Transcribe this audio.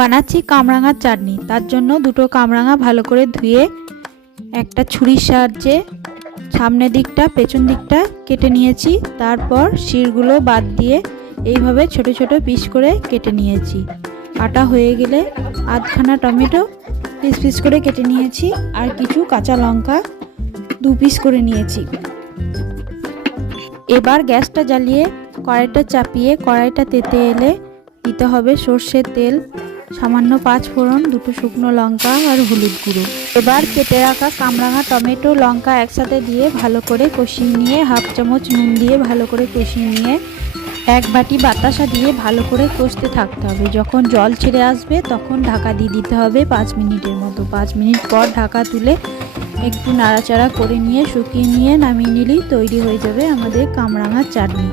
বানাচ্ছি কামরাঙার চাটনি। তার জন্য দুটো কামরাঙা ভালো করে ধুয়ে একটা ছুরির সাহায্যে সামনের দিকটা পেছন দিকটা কেটে নিয়েছি। তারপর শিরগুলো বাদ দিয়ে এইভাবে ছোট ছোট পিস করে কেটে নিয়েছি। কাটা হয়ে গেলে আধখানা টমেটো পিস পিস করে কেটে নিয়েছি, আর কিছু কাঁচা লঙ্কা 2 পিস করে নিয়েছি। এবার গ্যাসটা জ্বালিয়ে কড়াইটা চাপিয়ে কড়াইটা তেতে এলে দিতে হবে সর্ষের তেল, সামান্য 5 ফোড়ন, 2টো শুকনো লঙ্কা আর হলুদ গুঁড়ো। এবার কেটে রাখা কামরাঙা, টমেটো, লঙ্কা একসাথে দিয়ে ভালো করে কষিয়ে নিয়ে 1/2 চামচ নুন দিয়ে ভালো করে কষিয়ে নিয়ে 1 বাটি বাতাসা দিয়ে ভালো করে কষতে থাকতে হবে। যখন জল ছেড়ে আসবে তখন ঢাকা দিয়ে দিতে হবে 5 মিনিটের মতো। 5 মিনিট পর ঢাকা তুলে একটু নাড়াচাড়া করে নিয়ে শুকিয়ে নিয়ে নামিয়ে নিলেই তৈরি হয়ে যাবে আমাদের কামরাঙার চাটনি।